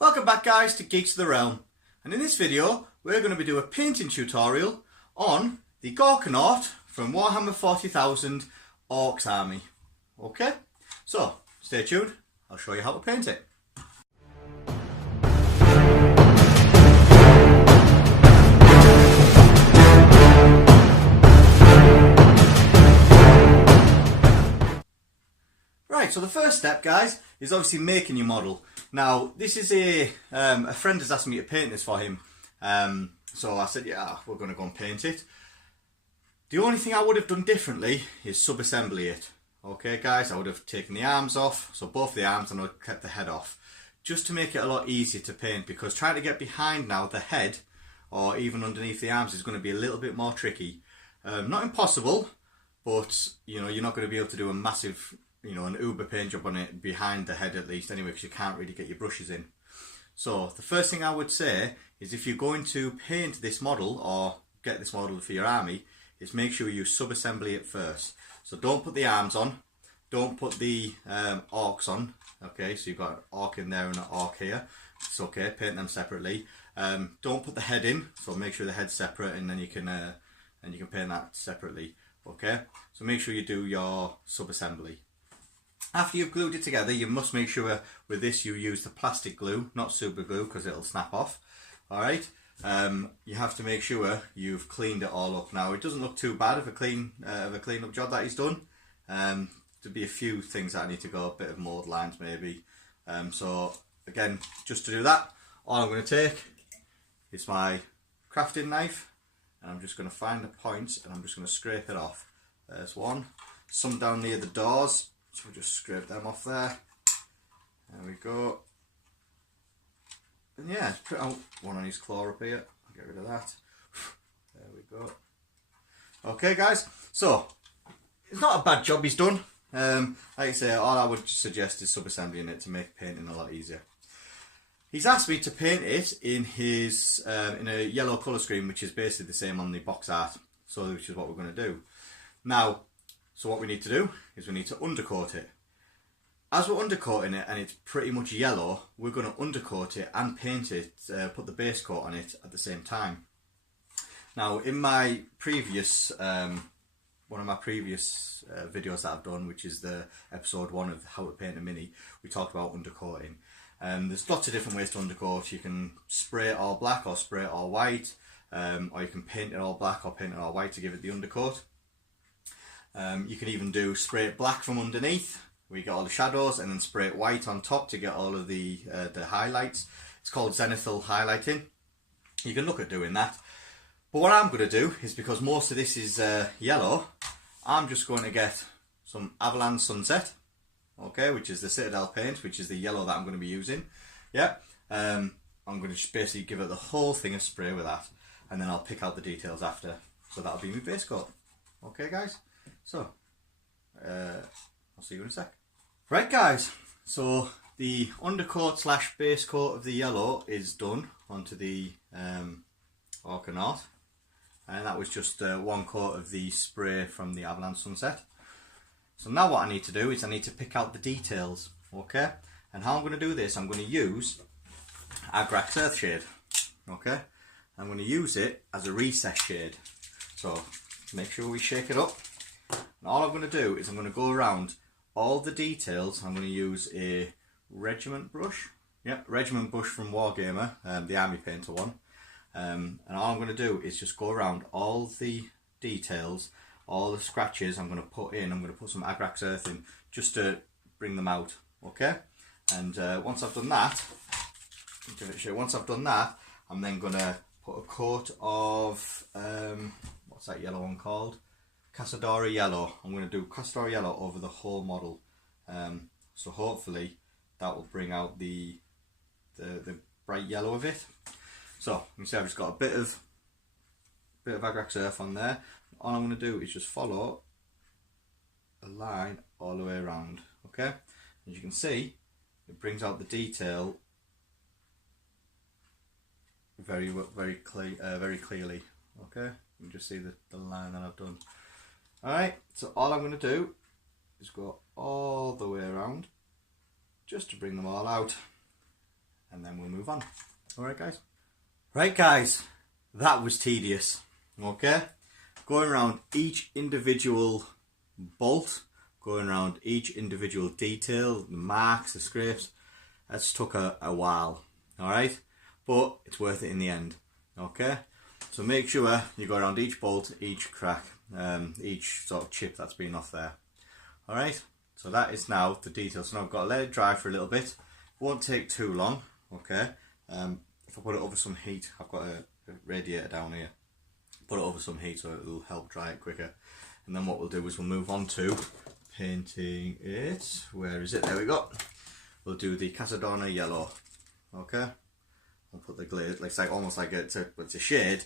Welcome back guys to Geeks of the Realm, and in this video we're going to be doing a painting tutorial on the Gorkanaut from Warhammer 40,000 Orks army. Okay, so stay tuned, I'll show you how to paint it. Right, so the first step guys is obviously making your model. Now this is a friend has asked me to paint this for him, so I said yeah, we're going to go and paint it. The only thing I would have done differently is sub-assembly it. Okay guys, I would have taken the arms off, so both the arms, and I would have kept the head off, just to make it a lot easier to paint, because trying to get behind now the head or even underneath the arms is going to be a little bit more tricky. Not impossible, but you know, you're not going to be able to do a massive, you know, an uber paint job on it behind the head at least anyway, because you can't really get your brushes in. So the first thing I would say is, if you're going to paint this model or get this model for your army, is make sure you sub-assembly it first. So don't put the arms on, don't put the orcs on. Okay, so you've got an orc in there and an orc here. It's okay, paint them separately. Don't put the head in, so make sure the head's separate, and then you can paint that separately. Okay, so make sure you do your sub-assembly. After you've glued it together, you must make sure with this you use the plastic glue, not super glue, because it'll snap off. Alright, you have to make sure you've cleaned it all up. Now it doesn't look too bad of a clean up job that he's done. There'll be a few things that I need to go, a bit of mould lines maybe. So again, just to do that, all I'm going to take is my crafting knife, and I'm just going to find the points and I'm just going to scrape it off. There's one, some down near the doors. So we'll just scrape them off there. There we go. And yeah, put out one on his claw up here. I'll get rid of that. There we go. Okay guys, so it's not a bad job he's done. Like I say, all I would suggest is sub-assembling it to make painting a lot easier. He's asked me to paint it in his in a yellow colour scheme, which is basically the same on the box art. So which is what we're going to do. Now, so what we need to do is we need to undercoat it. As we're undercoating it and it's pretty much yellow, we're going to undercoat it and paint it, put the base coat on it at the same time. Now in my previous, one of my previous videos that I've done, which is the episode 1 of how to paint a mini, we talked about undercoating. There's lots of different ways to undercoat. You can spray it all black or spray it all white, or you can paint it all black or paint it all white to give it the undercoat. You can even do spray it black from underneath, where you get all the shadows, and then spray it white on top to get all of the highlights. It's called zenithal highlighting. You can look at doing that. But what I'm going to do is, because most of this is yellow, I'm just going to get some Avalanche Sunset, okay, which is the Citadel paint, which is the yellow that I'm going to be using. Yeah, I'm going to just basically give it the whole thing a spray with that, and then I'll pick out the details after. So that'll be my base coat. Okay guys? So, I'll see you in a sec. Right guys, so the undercoat slash base coat of the yellow is done onto the Orkanaut, and that was just one coat of the spray from the Avalanche Sunset. So now what I need to do is I need to pick out the details, okay? And how I'm going to do this, I'm going to use Agrax Earthshade, okay? I'm going to use it as a recess shade. So make sure we shake it up. And all I'm going to do is I'm going to go around all the details. I'm going to use a regiment brush. Yeah, regiment brush from Wargamer, the army painter one. And all I'm going to do is just go around all the details, all the scratches I'm going to put in. I'm going to put some Agrax Earth in just to bring them out. Okay? And once I've done that, I'm then going to put a coat of, what's that yellow one called? Casadora Yellow. I'm going to do Casadora Yellow over the whole model, so hopefully that will bring out the bright yellow of it. So you can see I've just got a bit of Agrax Earth on there. All I'm going to do is just follow a line all the way around. Okay, as you can see, it brings out the detail very clearly. Okay, you can just see the line that I've done. Alright, so all I'm going to do is go all the way around just to bring them all out. and then we'll move on. Alright guys? Right guys, that was tedious, okay? Going around each individual bolt, going around each individual detail, the marks, the scrapes, that's took a while, alright? But it's worth it in the end, okay? So make sure you go around each bolt, each crack, each sort of chip that's been off there. Alright, so that is now the details. So now I've got to let it dry for a little bit. It won't take too long, okay? If I put it over some heat, I've got a radiator down here. Put it over some heat so it'll help dry it quicker. And then what we'll do is we'll move on to painting it. Where is it? There we go. We'll do the Casadona yellow, okay? We'll put the glaze, like almost like it's a shade,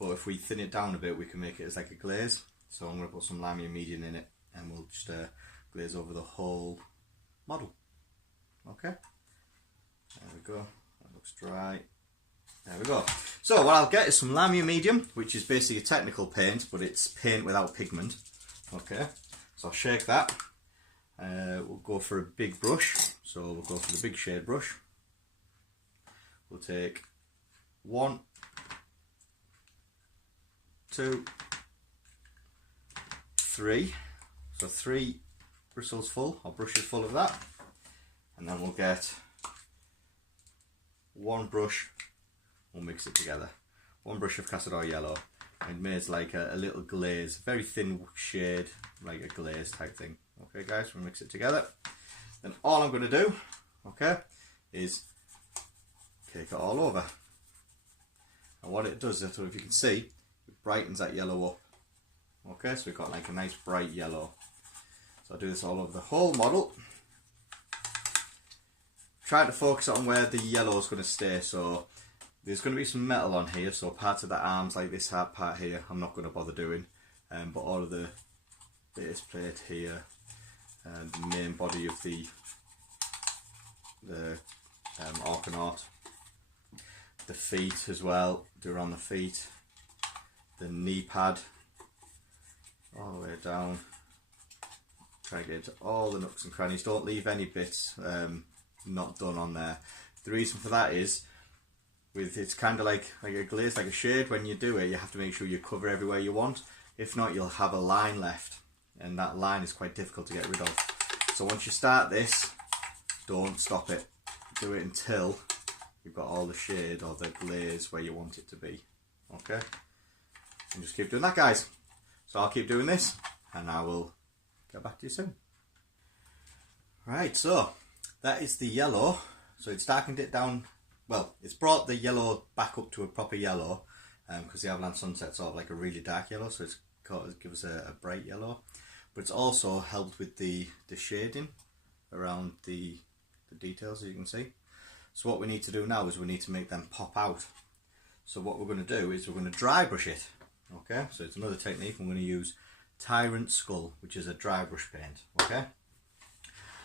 but if we thin it down a bit, we can make it as like a glaze. So I'm going to put some lamy medium in it, and we'll just glaze over the whole model. Okay, there we go. That looks dry. There we go. So what I'll get is some lamy medium, which is basically a technical paint, but it's paint without pigment. Okay, so I'll shake that. We'll go for a big brush, so we'll go for the big shade brush. We'll take 1, 2, 3, so 3 bristles full, or brushes full of that, and then we'll get 1 brush, we'll mix it together, 1 brush of Casador yellow, and it makes like a little glaze, very thin shade, like a glaze type thing. Okay guys, we'll mix it together. Then all I'm going to do, okay, is take it all over. And what it does is, if you can see, it brightens that yellow up. Okay, so we've got like a nice bright yellow. So I'll do this all over the whole model. Try to focus on where the yellow is going to stay. So there's going to be some metal on here, so parts of the arms like this hard part here I'm not going to bother doing, but all of the base plate here and the main body of the Orkanaut, the feet as well, do around the feet, the knee pad, all the way down. Try to get to all the nooks and crannies, don't leave any bits not done on there. The reason for that is, it's kind of like a glaze, like a shade. When you do it, you have to make sure you cover everywhere you want. If not, you'll have a line left, and that line is quite difficult to get rid of. So once you start this, don't stop it. Do it until you've got all the shade or the glaze where you want it to be. Okay? And just keep doing that, guys. So I'll keep doing this, and I will get back to you soon. Right, so that is the yellow. So it's darkened it down. Well, it's brought the yellow back up to a proper yellow, because the Avalanche Sunset's sort of like a really dark yellow, so it's gives us a bright yellow. But it's also helped with the shading around the details, as you can see. So what we need to do now is we need to make them pop out. So what we're going to do is we're going to dry brush it. Okay, so it's another technique. I'm going to use Tyrant Skull, which is a dry brush paint. Okay,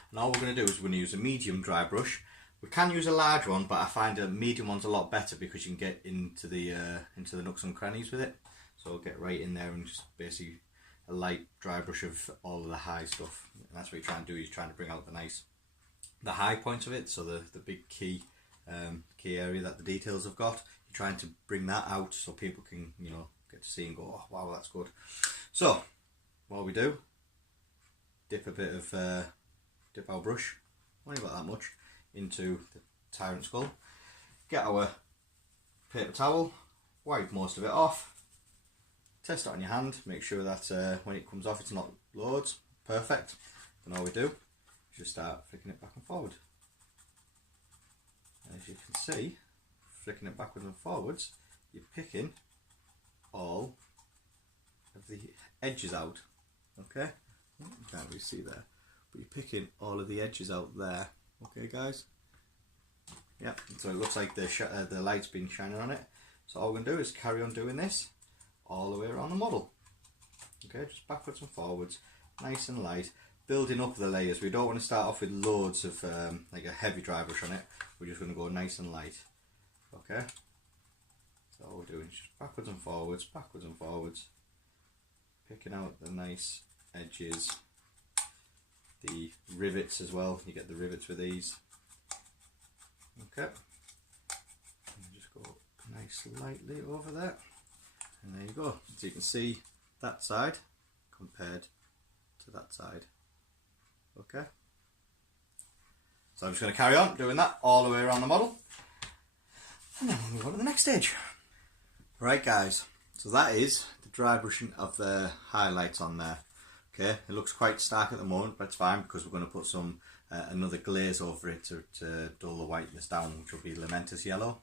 and all we're going to do is we're going to use a medium dry brush. We can use a large one, but I find a medium one's a lot better because you can get into the nooks and crannies with it. So I'll get right in there and just basically a light dry brush of all of the high stuff. And that's what you're trying to do, is trying to bring out the high points of it, so the big key area that the details have got. You're trying to bring that out so people can, you know, get to see and go, oh wow, that's good. So what we do, dip our brush, only about that much, into the Tyrant Skull. Get our paper towel, wipe most of it off, test it on your hand, make sure that when it comes off it's not loads. Perfect. Then all we do is just start flicking it back and forward. As you can see, flicking it backwards and forwards, you're picking all of the edges out. Okay, you can't really see there, but you're picking all of the edges out there. Okay guys, yeah, so it looks like the light's been shining on it. So all we're going to do is carry on doing this all the way around the model. Okay, just backwards and forwards, nice and light, building up the layers. We don't want to start off with loads of like a heavy dry brush on it. We're just going to go nice and light. Okay, so all we're doing is just backwards and forwards, picking out the nice edges, the rivets as well. You get the rivets with these. Okay, slightly over there, and there you go. So you can see that side compared to that side. Okay, so I'm just going to carry on doing that all the way around the model, and then we'll move on to the next stage. Right guys, so that is the dry brushing of the highlights on there. Okay, it looks quite stark at the moment, but it's fine because we're going to put some another glaze over it to dull the whiteness down, which will be Lamentis yellow.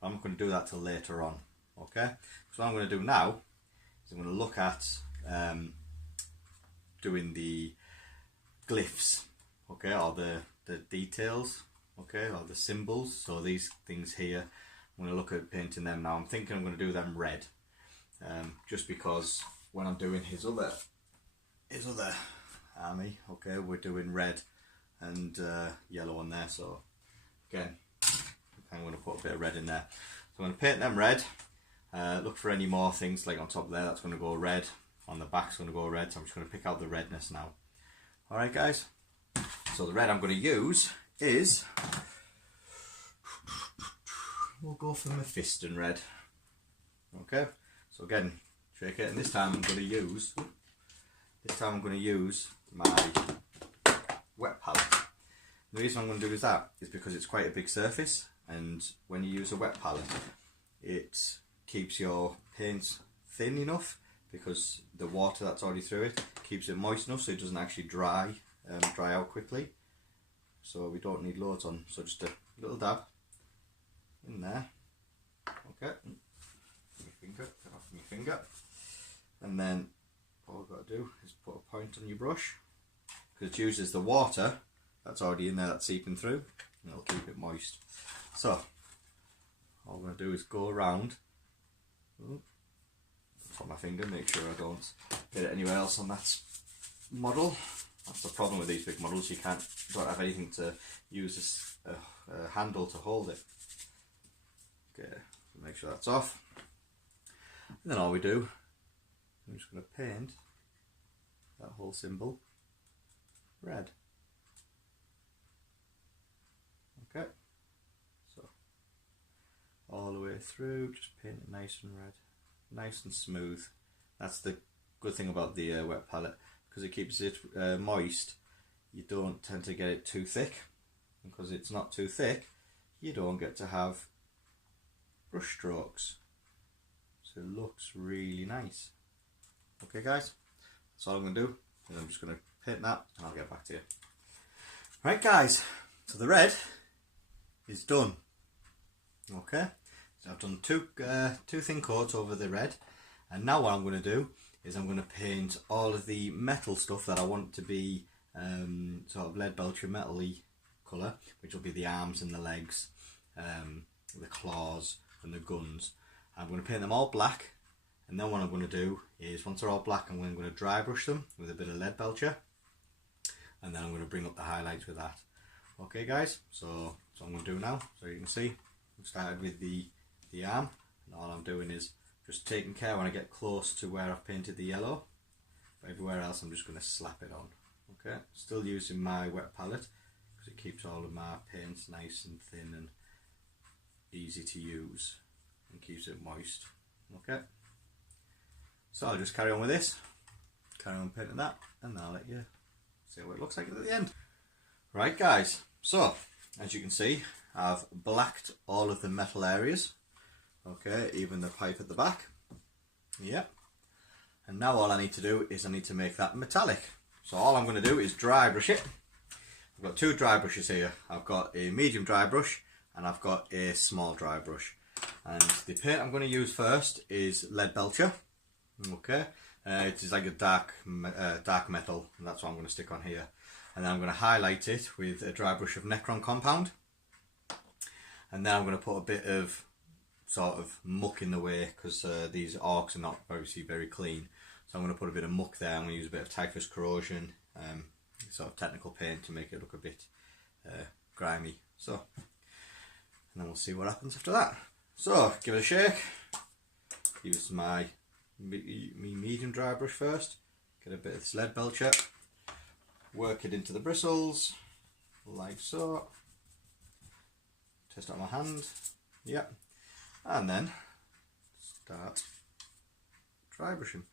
But I'm not going to do that till later on. Okay, so what I'm going to do now is I'm going to look at doing the glyphs, okay, or the details, okay, or the symbols. So these things here, I'm going to look at painting them now. I'm thinking I'm going to do them red, just because when I'm doing his other army, okay, we're doing red and yellow on there. So again, I'm going to put a bit of red in there. So I'm going to paint them red. Look for any more things like on top there, that's going to go red. On the back's going to go red. So I'm just going to pick out the redness now. Alright guys, so the red I'm going to use is, we'll go for Mephiston red. Okay, so again, shake it, and this time I'm going to use my wet palette. The reason I'm going to do that is because it's quite a big surface, and when you use a wet palette, it keeps your paints thin enough, because the water that's already through it keeps it moist enough so it doesn't actually dry out quickly. So we don't need loads on, so just a little dab in there. Okay, get off my finger, and then all we've got to do is put a point on your brush, because it uses the water that's already in there that's seeping through, and it'll keep it moist. So all I'm going to do is go around, on my finger, make sure I don't get it anywhere else on that model. That's the problem with these big models, you don't have anything to use this handle to hold it. Okay, so make sure that's off. And then all we do, I'm just going to paint that whole symbol red. Okay, so all the way through, just paint it nice and red, nice and smooth. That's the good thing about the wet palette, because it keeps it moist. You don't tend to get it too thick, because it's not too thick, you don't get to have brush strokes, so it looks really nice. Okay guys, that's all I'm going to do, and I'm just going to paint that and I'll get back to you. Right guys, so the red is done. Okay, so I've done two thin coats over the red, and now what I'm going to do is I'm going to paint all of the metal stuff that I want to be sort of lead belcher metal-y colour, which will be the arms and the legs, the claws and the guns. I'm going to paint them all black, and then what I'm going to do is, once they're all black, I'm going to dry brush them with a bit of lead belcher, and then I'm going to bring up the highlights with that. Okay guys, so that's what I'm going to do now. So you can see I've started with the arm, and all I'm doing is just taking care when I get close to where I've painted the yellow, but everywhere else I'm just going to slap it on. Okay, still using my wet palette, because it keeps all of my paints nice and thin and easy to use, and keeps it moist. Okay, so I'll just carry on with this, carry on painting that, and then I'll let you see what it looks like at the end. Right guys, so as you can see, I've blacked all of the metal areas, okay, even the pipe at the back. Yep. And now all I need to do is I need to make that metallic. So all I'm going to do is dry brush it. I've got two dry brushes here. I've got a medium dry brush and I've got a small dry brush. And the paint I'm going to use first is lead belcher. Okay, it is like a dark metal, and that's what I'm going to stick on here. And then I'm going to highlight it with a dry brush of Necron compound. And then I'm going to put a bit of sort of muck in the way, because these orcs are not obviously very clean. So I'm going to put a bit of muck there. I'm going to use a bit of typhus corrosion, sort of technical paint to make it look a bit grimy. So, and then we'll see what happens after that. So give it a shake. Use my medium dry brush first. Get a bit of this lead belcher. Work it into the bristles, like so. Test out my hand. Yep. and then start dry brushing.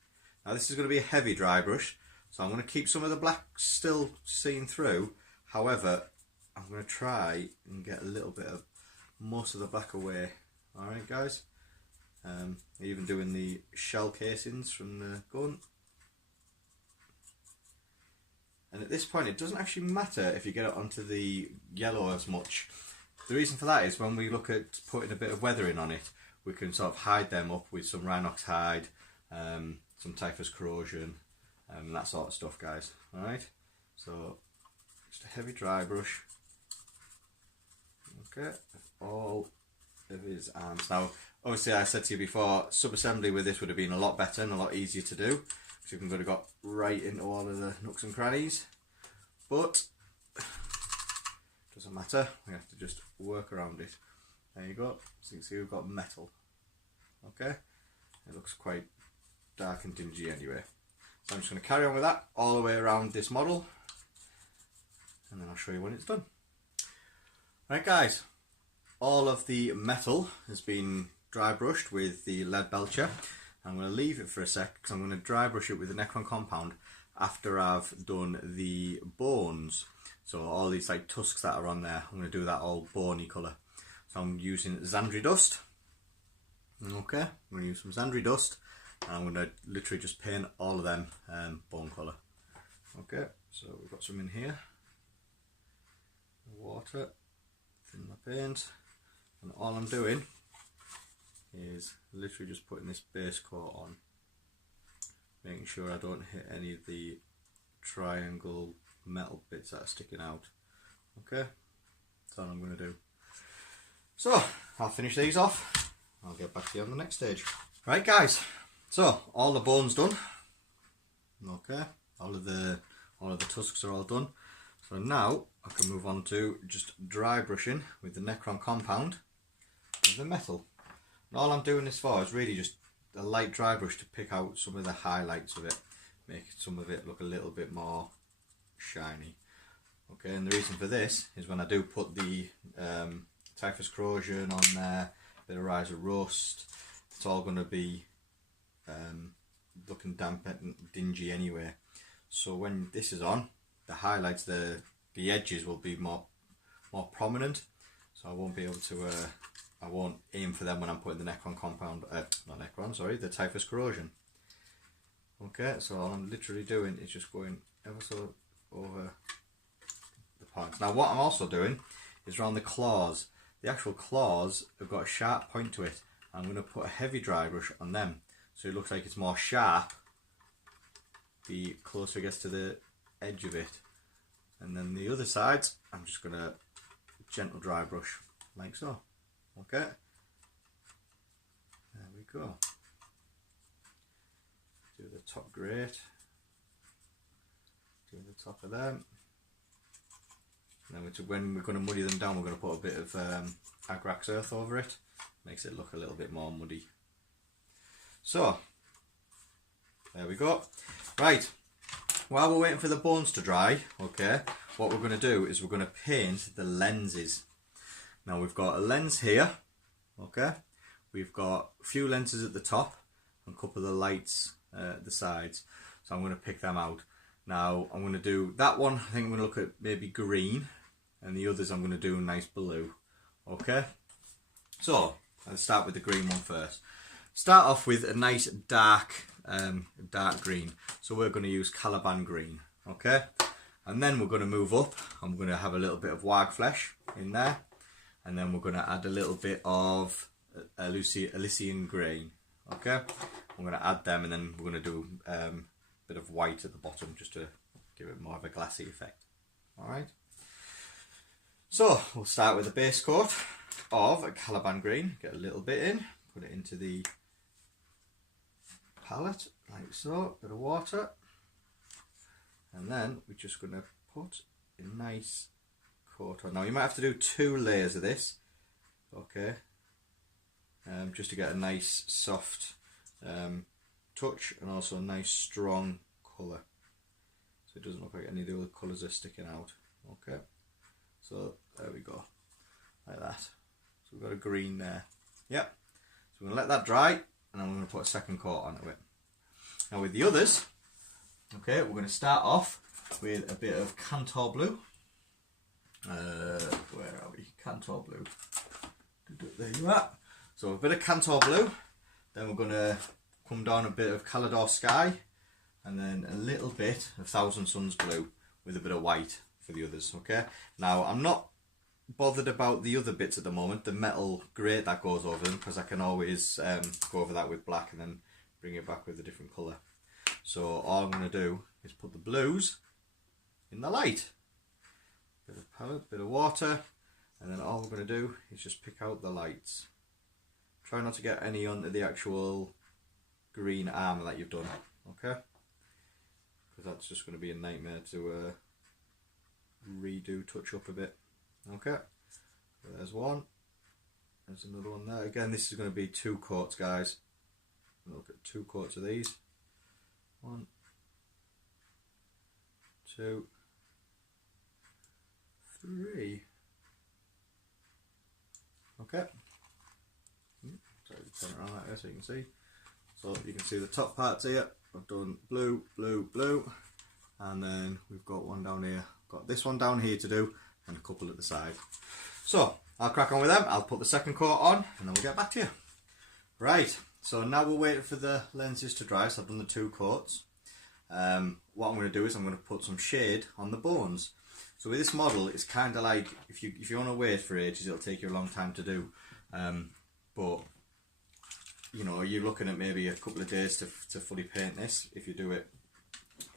Now this is going to be a heavy dry brush, so I'm going to keep some of the black still seen through. However, I'm going to try and get a little bit of most of the black away. Alright guys, even doing the shell casings from the gun. And at this point it doesn't actually matter if you get it onto the yellow as much. The reason for that is when we look at putting a bit of weathering on it, we can sort of hide them up with some Rhinox hide, some typhus corrosion, that sort of stuff, guys. Alright, so just a heavy dry brush. Okay, all of his arms. Now, obviously I said to you before, sub-assembly with this would have been a lot better and a lot easier to do, because you can have got right into all of the nooks and crannies, but doesn't matter, we have to just work around it. There you go, so you can see we've got metal. Okay, it looks quite dark and dingy anyway. So I'm just going to carry on with that all the way around this model, and then I'll show you when it's done. Right guys, all of the metal has been dry brushed with the lead belcher. I'm going to leave it for a sec because I'm going to dry brush it with the Necron compound after I've done the bones. So all these like tusks that are on there, I'm going to do that all bony colour. So I'm using Xandri dust. Okay, I'm going to use some Xandri dust, and I'm going to literally just paint all of them bone colour. Okay, so we've got some in here. Water, thin my paint, and all I'm doing is literally just putting this base coat on, making sure I don't hit any of the triangle metal bits that are sticking out. Okay, that's all I'm going to do. So I'll finish these off, I'll get back to you on the next stage. Right guys, so all the bones done. Okay, all of the tusks are all done. So now I can move on to just dry brushing with the Necron compound with the metal. And all I'm doing this for is really just a light dry brush to pick out some of the highlights of it, make some of it look a little bit more shiny. Okay, and the reason for this is when I do put the typhus corrosion on there, a bit of rise of rust, it's all going to be looking damp and dingy anyway. So when this is on, the highlights, the edges will be more prominent, so I won't be able to I won't aim for them when I'm putting the Necron compound, not Necron, sorry, the typhus corrosion. Okay, so all I'm literally doing is just going ever so over the points. Now what I'm also doing is around the claws. The actual claws have got a sharp point to it. I'm going to put a heavy dry brush on them, so it looks like it's more sharp the closer it gets to the edge of it. And then the other sides, I'm just going to gentle dry brush like so. Okay, there we go. Do the top grate, do the top of them, and then when we're going to muddy them down, we're going to put a bit of Agrax earth over it, makes it look a little bit more muddy. So there we go. Right, while we're waiting for the bones to dry, okay, what we're going to do is we're going to paint the lenses. Now we've got a lens here, okay, we've got a few lenses at the top and a couple of the lights at the sides, so I'm going to pick them out. Now I'm going to do that one, I think I'm going to look at maybe green, and the others I'm going to do a nice blue. Okay, so I'll start with the green one first. Start off with a nice dark green, so we're going to use Caliban green. Okay, and then we're going to move up, I'm going to have a little bit of Warg flesh in there, and then we're going to add a little bit of Elysian green. Okay, I'm going to add them, and then we're going to do a bit of white at the bottom just to give it more of a glassy effect. Alright, so we'll start with the base coat of Caliban green, get a little bit in, put it into the palette like so, bit of water, and then we're just going to put a nice coat on. Now you might have to do 2 layers of this, okay, just to get a nice soft touch and also a nice strong colour, so it doesn't look like any of the other colours are sticking out. Okay, so there we go, like that. So we've got a green there. Yep. So we're going to let that dry, and I'm going to put a second coat onto it. Now with the others, okay, we're going to start off with a bit of Cantor Blue. Where are we? Cantor Blue. There you are. So a bit of Cantor Blue, then we're going to come down a bit of Calidor Sky, and then a little bit of Thousand Suns Blue with a bit of white for the others, okay? Now, I'm not bothered about the other bits at the moment, the metal grey that goes over them, because I can always go over that with black and then bring it back with a different colour. So all I'm going to do is put the blues in the light. Bit of palette, bit of water, and then all we're going to do is just pick out the lights. Try not to get any onto the actual green armour that you've done, okay? Because that's just going to be a nightmare to redo, touch up a bit. Okay, so there's one, there's another one there. Again, this is going to be 2 coats, guys. Look at 2 coats of these. 1, 2, 3. Okay. Sorry, turn it around like this so you can see. So you can see the top parts here. I've done blue, blue, blue, and then we've got one down here. Got this one down here to do, and a couple at the side. So I'll crack on with them. I'll put the second coat on, and then we'll get back to you. Right. So now we're waiting for the lenses to dry. So I've done the 2 coats. What I'm going to do is I'm going to put some shade on the bones. So with this model, it's kind of like if you want to wait for ages, it'll take you a long time to do. But you know, you're looking at maybe a couple of days to fully paint this if you do it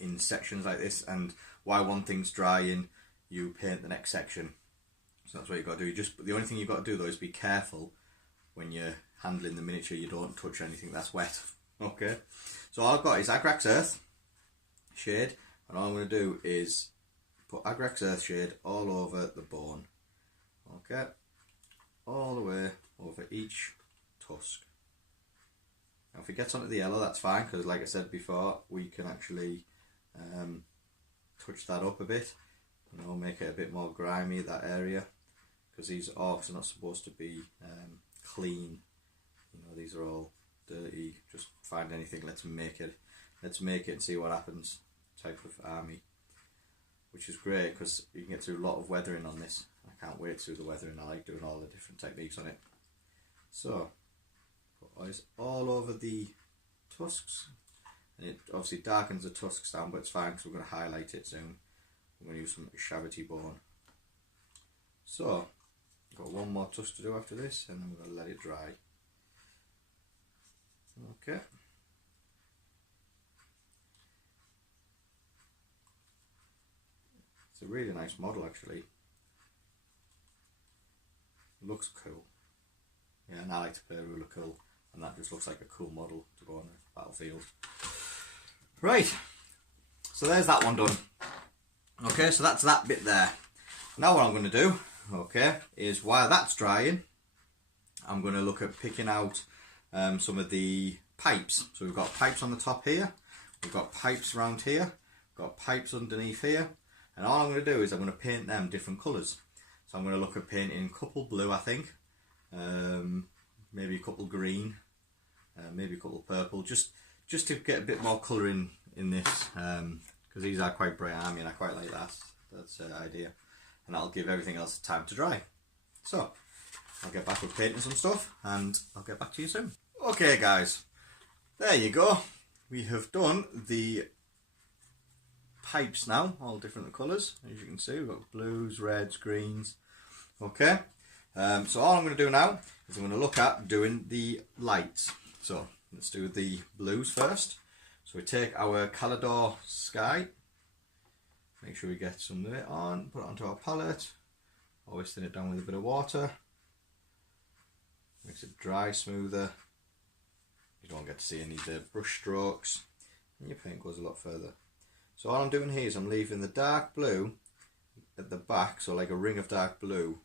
in sections like this. And while one thing's drying, you paint the next section. So that's what you've got to do. The only thing you've got to do though is be careful when you're handling the miniature. You don't touch anything that's wet. Okay. So all I've got is Agrax Earth shade, and all I'm going to do is put Agrax Earth shade all over the bone. Okay. All the way over each tusk. Now if it gets onto the yellow, that's fine, because like I said before, we can actually touch that up a bit, you know, make it a bit more grimy, that area, because these orcs are not supposed to be clean. You know, these are all dirty. Just find anything, let's make it and see what happens type of army, which is great because you can get through a lot of weathering on this. I can't wait to do the weathering. I like doing all the different techniques on it. So put eyes all over the tusks, and it obviously darkens the tusks down, but it's fine because we're going to highlight it soon. We're going to use some Shavity bone. So got one more tusk to do after this, and then we're going to let it dry. Okay. It's a really nice model actually. Looks cool. Yeah, and I like to play Ruler Cool, and that just looks like a cool model to go on the battlefield. Right, so there's that one done. Okay, so that's that bit there. Now what I'm going to do, okay, is while that's drying, I'm going to look at picking out some of the pipes. So we've got pipes on the top here, we've got pipes around here, we've got pipes underneath here, and all I'm going to do is I'm going to paint them different colours. So I'm going to look at painting a couple blue, I think, maybe a couple green, maybe a couple purple, just to get a bit more colour in this, because these are quite bright army and I quite like that. That's the idea, and that'll give everything else time to dry. So I'll get back with painting some stuff and I'll get back to you soon. Okay guys, there you go. We have done the pipes now, all different colours. As you can see, we've got blues, reds, greens. Okay, so all I'm going to do now is I'm going to look at doing the lights. So let's do the blues first. So we take our Calidor Sky, make sure we get some of it on, put it onto our palette, always thin it down with a bit of water, makes it dry smoother, you don't get to see any of the brush strokes, and your paint goes a lot further. So all I'm doing here is I'm leaving the dark blue at the back, so like a ring of dark blue,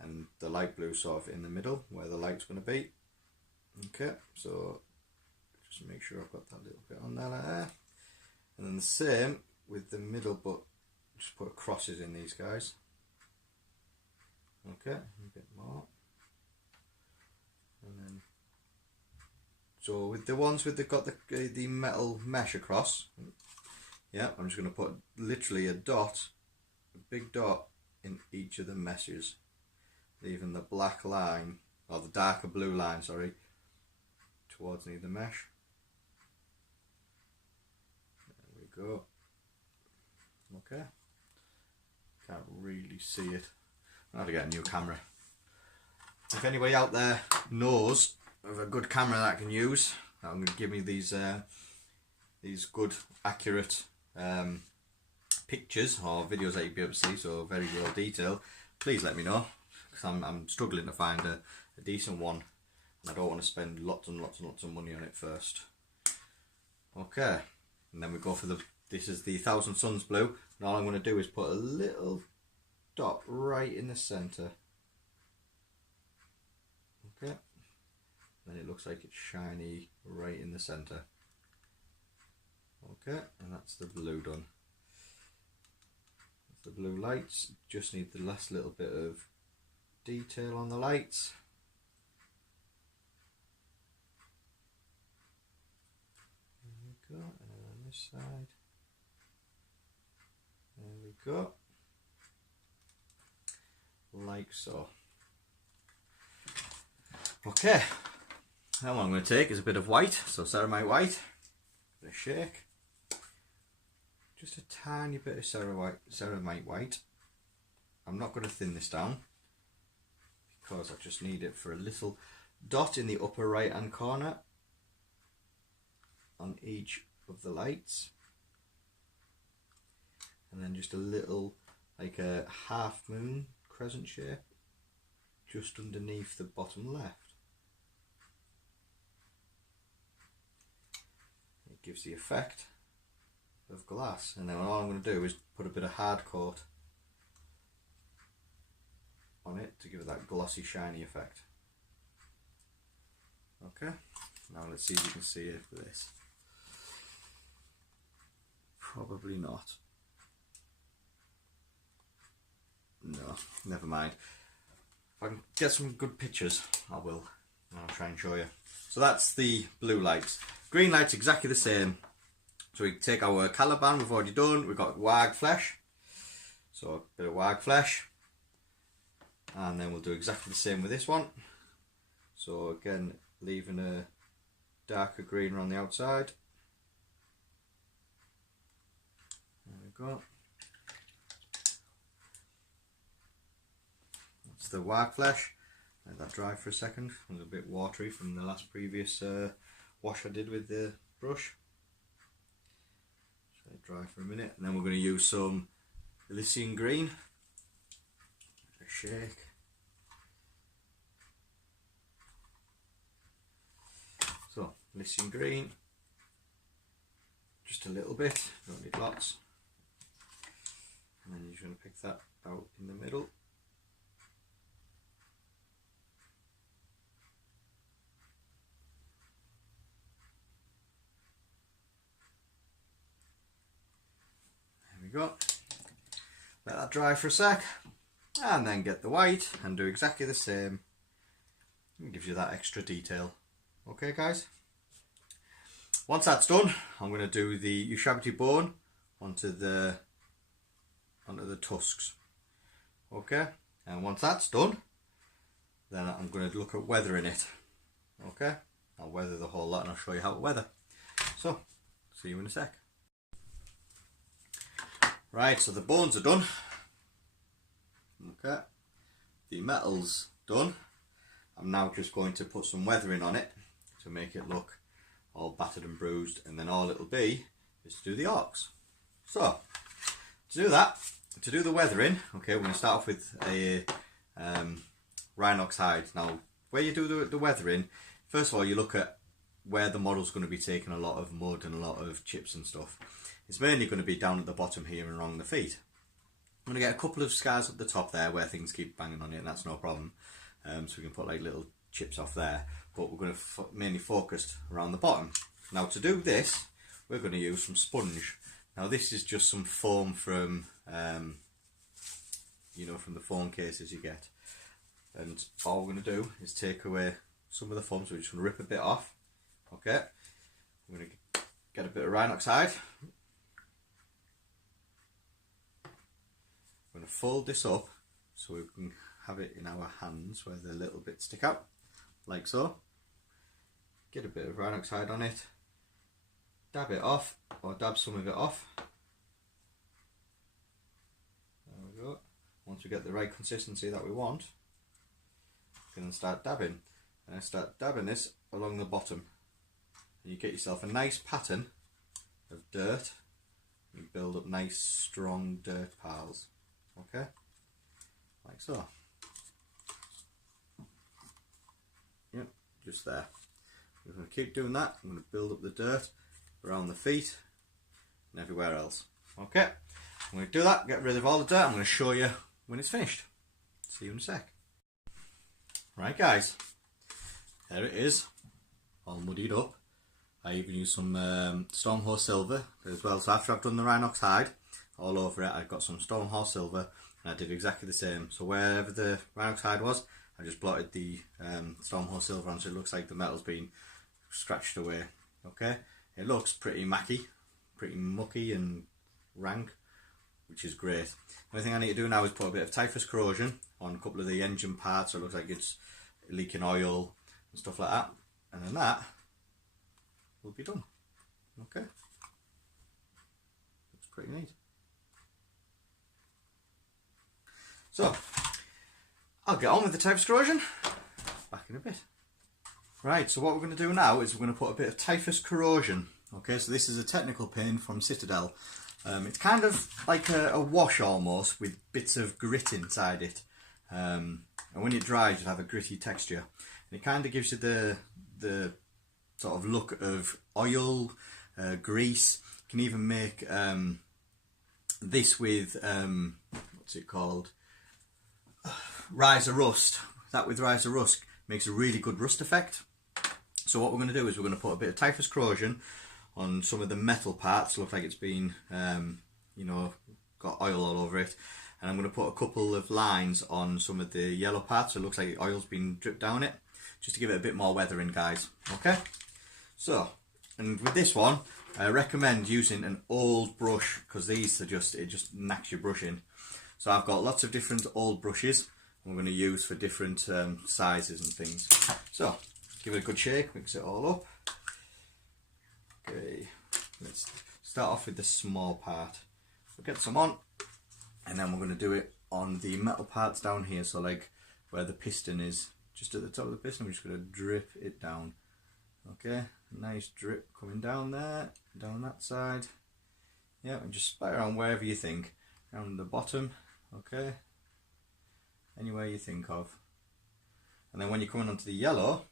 and the light blue sort of in the middle where the light's going to be. Okay, so just make sure I've got that little bit on there like that. And then the same with the middle, but just put crosses in these guys. Okay, a bit more. And then So with the ones with got the metal mesh across, yeah, I'm just going to put literally a big dot in each of the meshes, leaving the black line, or the darker blue line, sorry, towards the mesh. There we go. Okay. Can't really see it. I'll have to get a new camera. If anybody out there knows of a good camera that I can use, I'm going to give me these good, accurate pictures or videos that you'll be able to see, so very well detailed, please let me know, because I'm struggling to find a decent one, and I don't want to spend lots and lots and lots of money on it first. Okay, and then we go for this is the Thousand Suns blue, and all I'm going to do is put a little dot right in the centre. Okay, then it looks like it's shiny right in the centre. Okay, and that's the blue done. That's the blue lights. Just need the last little bit of detail on the lights. There we go, and then on this side. There we go. Like so. Okay, now what I'm going to take is a bit of white, so ceramite white, a bit of shake, just a tiny bit of ceramite white. I'm not going to thin this down because I just need it for a little dot in the upper right hand corner on each of the lights, and then just a little, like a half moon crescent shape just underneath the bottom left. It gives the effect of glass, and then all I'm going to do is put a bit of hard coat on it to give it that glossy shiny effect. Okay, now let's see if you can see it for this. Probably not. No, never mind. If I can get some good pictures, I will. I'll try and show you. So that's the blue lights. Green lights exactly the same. So we take our Caliban we've already done. We've got wag flesh. So a bit of wag flesh. And then we'll do exactly the same with this one. So again, leaving a darker green around the outside. There we go. That's the wag flesh. Let that dry for a second. It was a bit watery from the last previous wash I did with the brush. Just let it dry for a minute, and then we're going to use some Elysian green. A shake. So Elysian green, just a little bit. Don't need lots. And then you're just going to pick that out in the middle. Go. Let that dry for a sec, and then get the white and do exactly the same. It gives you that extra detail. Okay guys, once that's done, I'm going to do the ushabti bone onto the tusks. Okay, and once that's done, then I'm going to look at weathering it. Okay, I'll weather the whole lot and I'll show you how to weather. So, see you in a sec. Right, so the bones are done. Okay, the metal's done. I'm now just going to put some weathering on it to make it look all battered and bruised, and then all it'll be is to do the orcs. So, to do that, to do the weathering, okay, we're going to start off with a rhinox hide. Now, where you do the weathering, first of all, you look at where the model's going to be taking a lot of mud and a lot of chips and stuff. It's mainly going to be down at the bottom here and along the feet. I'm going to get a couple of scars at the top there where things keep banging on it, and that's no problem. So we can put like little chips off there, but we're going to mainly focus around the bottom. Now to do this, we're going to use some sponge. Now this is just some foam from, you know, from the phone cases you get. And all we're going to do is take away some of the foam, so we're just going to rip a bit off. Okay, I'm going to get a bit of Rhinoxide. I'm going to fold this up so we can have it in our hands where the little bits stick out, like so. Get a bit of Rhinoxide on it, dab it off, or dab some of it off. There we go. Once we get the right consistency that we want, we can start dabbing. And I start dabbing this along the bottom. And you get yourself a nice pattern of dirt. You build up nice strong dirt piles. Okay? Like so. Yep, just there. We're going to keep doing that. I'm going to build up the dirt around the feet and everywhere else. Okay, I'm going to do that, get rid of all the dirt. I'm going to show you when it's finished. See you in a sec. Right guys, there it is, all muddied up. I even used some Stormhorse Silver as well. So after I've done the Rhinoxide all over it, I've got some Stormhorse Silver and I did exactly the same. So wherever the Rhinoxide was, I just blotted the Stormhorse Silver on so it looks like the metal's been scratched away. Okay, it looks pretty macky, pretty mucky and rank, which is great. The only thing I need to do now is put a bit of typhus corrosion on a couple of the engine parts so it looks like it's leaking oil and stuff like that, and then that will be done. Okay, looks pretty neat. So I'll get on with the typhus corrosion back in a bit. Right, so what we're going to do now is we're going to put a bit of typhus corrosion. Okay, so this is a technical paint from Citadel. It's kind of like a wash almost with bits of grit inside it. And when it dries, you'll have a gritty texture. And it kind of gives you the sort of look of oil, grease. You can even make this with, what's it called? Riser Rust. That with Riser Rust makes a really good rust effect. So what we're going to do is we're going to put a bit of typhus corrosion on some of the metal parts. Look like it's been, you know, got oil all over it. And I'm going to put a couple of lines on some of the yellow parts so it looks like oil's been dripped down it, just to give it a bit more weathering, guys. Okay. So, and with this one, I recommend using an old brush because these are just, it just knacks your brushing. So I've got lots of different old brushes I'm going to use for different sizes and things. So give it a good shake, mix it all up. Okay, let's start off with the small part. We'll get some on, and then we're going to do it on the metal parts down here. So like where the piston is, just at the top of the piston, we're just going to drip it down. Okay, nice drip coming down there, down that side. Yeah, and just splatter around wherever you think. Down the bottom, okay, anywhere you think of. And then when you're coming onto the yellow,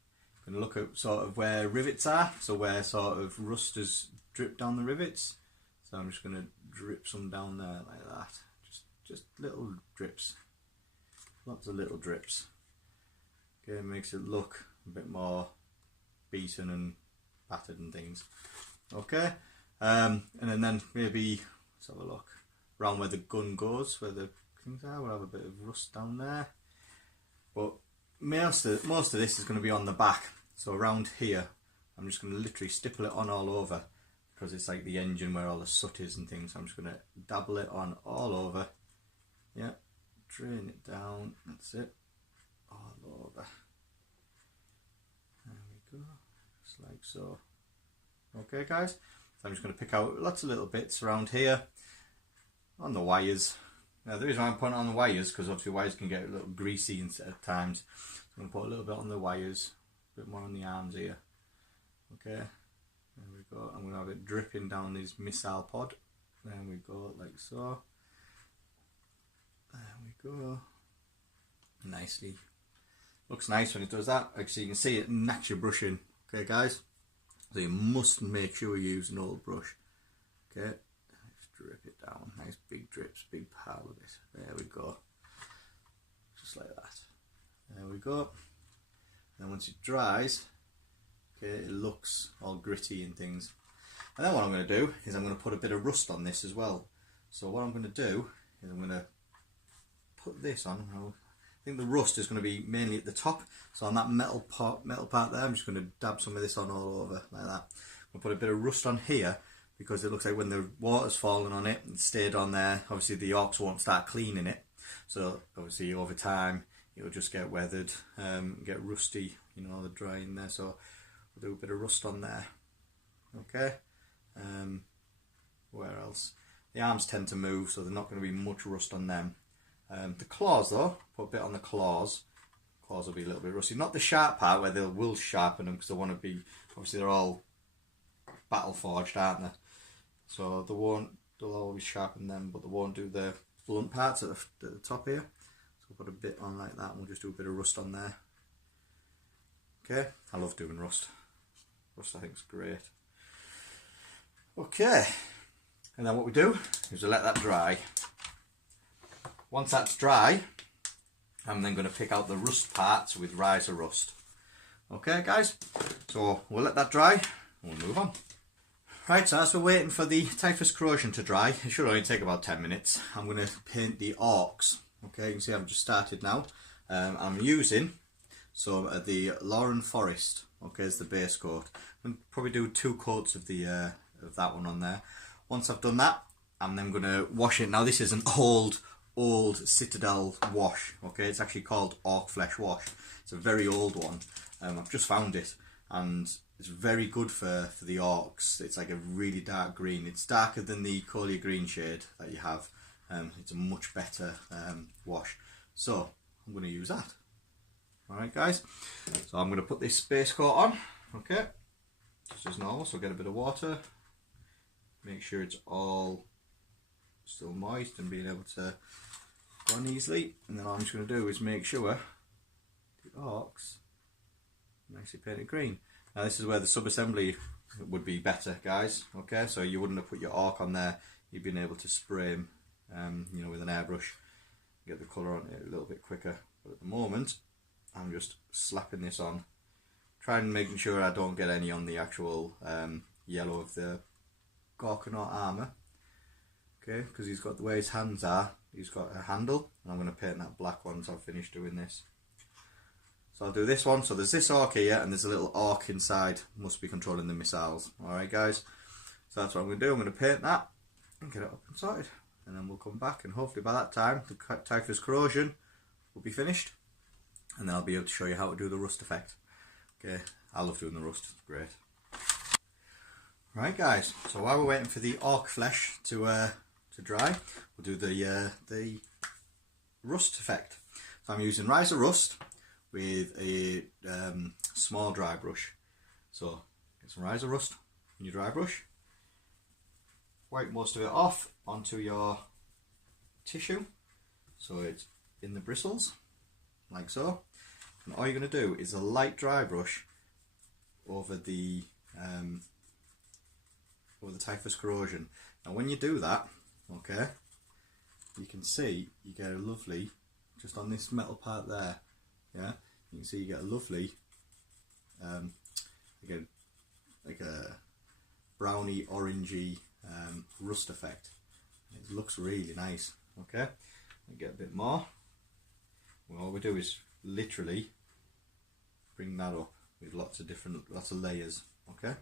you're going to look at sort of where rivets are, so where sort of rust has dripped down the rivets. So I'm just going to drip some down there like that. Just little drips, lots of little drips. Okay, it makes it look a bit more beaten and battered and things. Okay, and then maybe let's have a look around where the gun goes, where the things are. We'll have a bit of rust down there, but most of this is going to be on the back. So around here, I'm just going to literally stipple it on all over because it's like the engine where all the soot is and things. So I'm just going to dabble it on all over. Yeah, drain it down. That's it, all over. There we go, just like so. Okay, guys. So I'm just going to pick out lots of little bits around here on the wires. Now the reason why I'm putting it on the wires because obviously wires can get a little greasy at times. So I'm going to put a little bit on the wires, a bit more on the arms here. Okay, there we go. I'm going to have it dripping down this missile pod. There we go, like so. There we go. Nicely. Looks nice when it does that. Like so you can see it knacks your brushing. Okay, guys. So you must make sure you use an old brush. Okay, let's drip it down. Nice big drips, big pile of it. There we go. Just like that. There we go. And then once it dries, okay, it looks all gritty and things. And then what I'm going to do is I'm going to put a bit of rust on this as well. So what I'm going to do is I'm going to put this on. think the rust is going to be mainly at the top. So on that metal part there, I'm just going to dab some of this on all over like that. I'll put a bit of rust on here because it looks like when the water's fallen on it and stayed on there, obviously the orcs won't start cleaning it. So obviously over time it'll just get weathered, get rusty, you know, the drying there. So we'll do a bit of rust on there. Okay. Where else? The arms tend to move, so there's not going to be much rust on them. The claws though, put a bit on the claws. Claws will be a little bit rusty. Not the sharp part where they will sharpen them because they want to be, obviously they're all battle forged, aren't they? So they'll always sharpen them, but they won't do the blunt parts at the top here. So put a bit on like that and we'll just do a bit of rust on there. Okay, I love doing rust. Rust I think is great. Okay, and then what we do is we let that dry. Once that's dry, I'm then going to pick out the rust parts with riser rust. Okay guys, so we'll let that dry and we'll move on. Right, so as we're waiting for the typhus corrosion to dry, it should only take about 10 minutes, I'm going to paint the orcs. Okay, you can see I've just started now. I'm using some of the Lauren Forest, okay, as the base coat. I'm probably do 2 coats of the of that one on there. Once I've done that, I'm then going to wash it. Now this is an old Citadel wash, okay, it's actually called Orc Flesh Wash. It's a very old one. I've just found it and it's very good for the orcs. It's like a really dark green. It's darker than the Colia green shade that you have. It's a much better wash. So I'm going to use that. Alright guys, so I'm going to put this base coat on, okay, just as normal. So get a bit of water, make sure it's all still moist and being able to go on easily, and then all I'm just going to do is make sure the orcs are nicely painted green. Now this is where the sub-assembly would be better guys, okay, so you wouldn't have put your orc on there, you've been able to spray him you know, with an airbrush, get the colour on it a little bit quicker, but at the moment I'm just slapping this on, trying and making sure I don't get any on the actual yellow of the Gorkanaut armour, okay, because he's got the way his hands are, he's got a handle, and I'm going to paint that black once I've finished doing this. So I'll do this one. So there's this orc here and there's a little orc inside, must be controlling the missiles. Alright guys, so that's what I'm going to do. I'm going to paint that and get it up and sorted, and then we'll come back and hopefully by that time the typhus corrosion will be finished and then I'll be able to show you how to do the rust effect. Okay, I love doing the rust, it's great. Right guys, so while we're waiting for the orc flesh to dry, we'll do the rust effect. So I'm using riser rust with a small dry brush. So get some riser rust in your dry brush, wipe most of it off onto your tissue so it's in the bristles like so, and all you're going to do is a light dry brush over the typhus corrosion. Now when you do that, okay, you can see you get a lovely, just on this metal part there, yeah, you can see you get a lovely like a browny orangey rust effect. It looks really nice. Okay, and get a bit more. Well, all we do is literally bring that up with lots of layers. Okay,